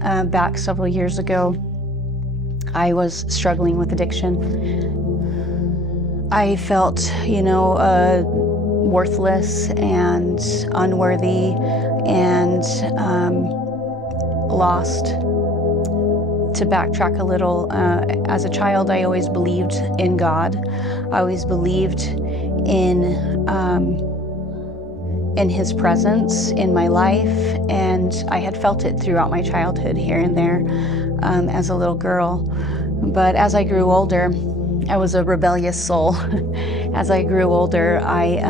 back several years ago, I was struggling with addiction. I felt, worthless and unworthy and lost. To backtrack a little, as a child, I always believed in God. I always believed in His presence in my life, and I had felt it throughout my childhood here and there as a little girl. But as I grew older, I was a rebellious soul. As I grew older, I,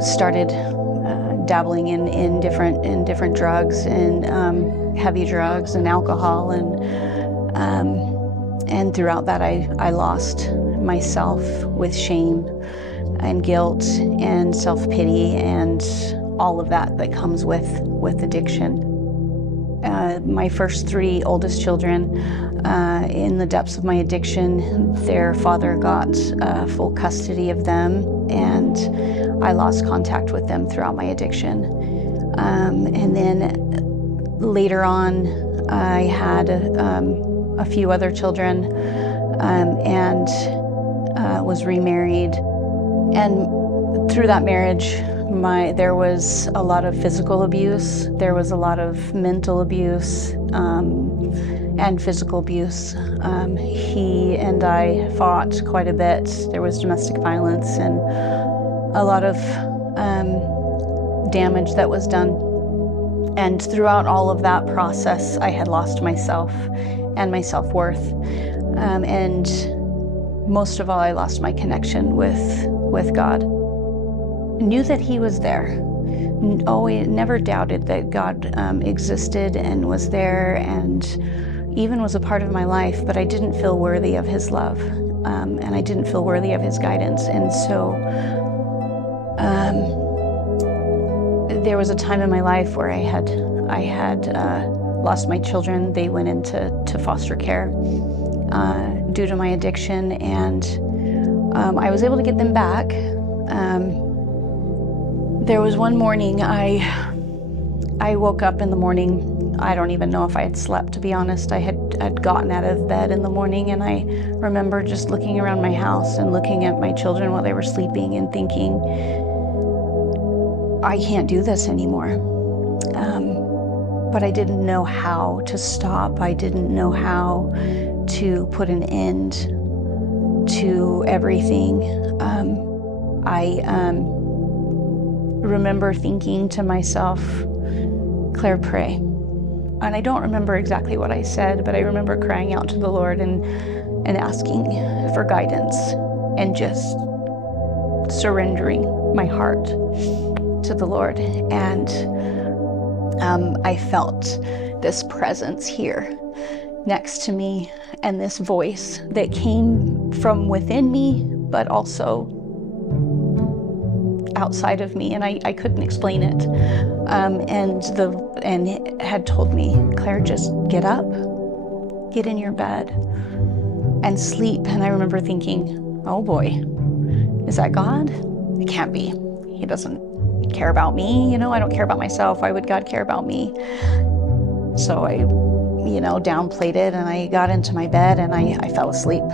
started dabbling in different drugs and heavy drugs and alcohol, and throughout that, I lost myself with shame and guilt and self-pity and all of that comes with addiction. My first three oldest children, in the depths of my addiction, their father got full custody of them, and I lost contact with them throughout my addiction. And then later on, I had a few other children and was remarried. And through that marriage, there was a lot of physical abuse, there was a lot of mental abuse, and physical abuse. He and I fought quite a bit. There was domestic violence and a lot of damage that was done. And throughout all of that process, I had lost myself and my self-worth. And most of all, I lost my connection with God. Knew that He was there. Always, never doubted that God existed and was there and even was a part of my life, but I didn't feel worthy of His love, and I didn't feel worthy of His guidance. And so there was a time in my life where I had lost my children. They went into foster care due to my addiction, and I was able to get them back. There was one morning I woke up in the morning. I don't even know if I had slept, to be honest. I had gotten out of bed in the morning, and I remember just looking around my house and looking at my children while they were sleeping and thinking, I can't do this anymore. But I didn't know how to stop. I didn't know how to put an end to everything. I remember thinking to myself, Claire, pray. And I don't remember exactly what I said, but I remember crying out to the Lord and asking for guidance and just surrendering my heart to the Lord. And I felt this presence here next to me and this voice that came from within me, but also outside of me, and I couldn't explain it. And it had told me, Claire, just get up, get in your bed, and sleep. And I remember thinking, oh boy, is that God? It can't be. He doesn't care about me. I don't care about myself. Why would God care about me? So I, downplayed it, and I got into my bed and I fell asleep.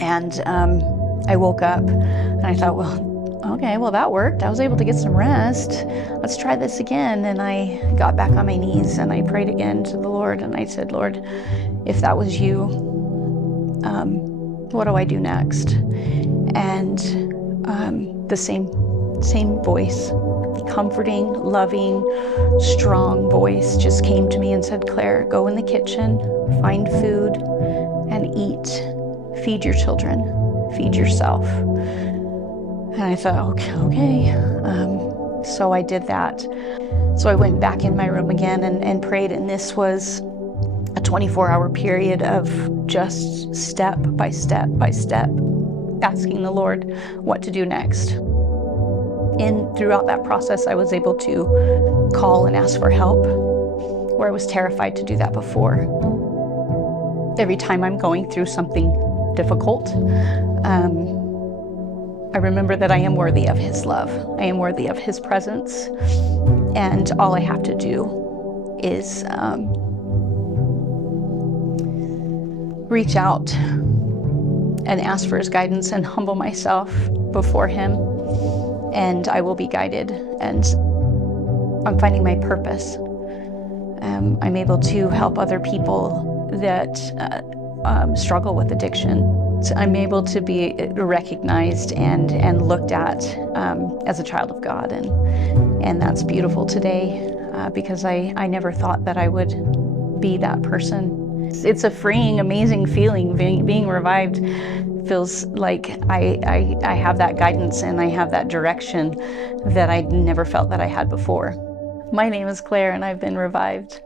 And I woke up and I thought, okay, well, that worked. I was able to get some rest. Let's try this again. And I got back on my knees and I prayed again to the Lord. And I said, Lord, if that was you, what do I do next? And the same voice, comforting, loving, strong voice just came to me and said, Claire, go in the kitchen, find food and eat. Feed your children, feed yourself. And I thought, okay. So I did that. So I went back in my room again and prayed, and this was a 24-hour period of just step by step by step, asking the Lord what to do next. And throughout that process, I was able to call and ask for help, where I was terrified to do that before. Every time I'm going through something difficult, I remember that I am worthy of His love. I am worthy of His presence. And all I have to do is reach out and ask for his guidance and humble myself before him, and I will be guided. And I'm finding my purpose. I'm able to help other people that struggle with addiction. So I'm able to be recognized and looked at as a child of God, and that's beautiful today because I never thought that I would be that person. It's a freeing, amazing feeling. Being revived feels like I have that guidance and I have that direction that I never felt that I had before. My name is Claire, and I've been revived.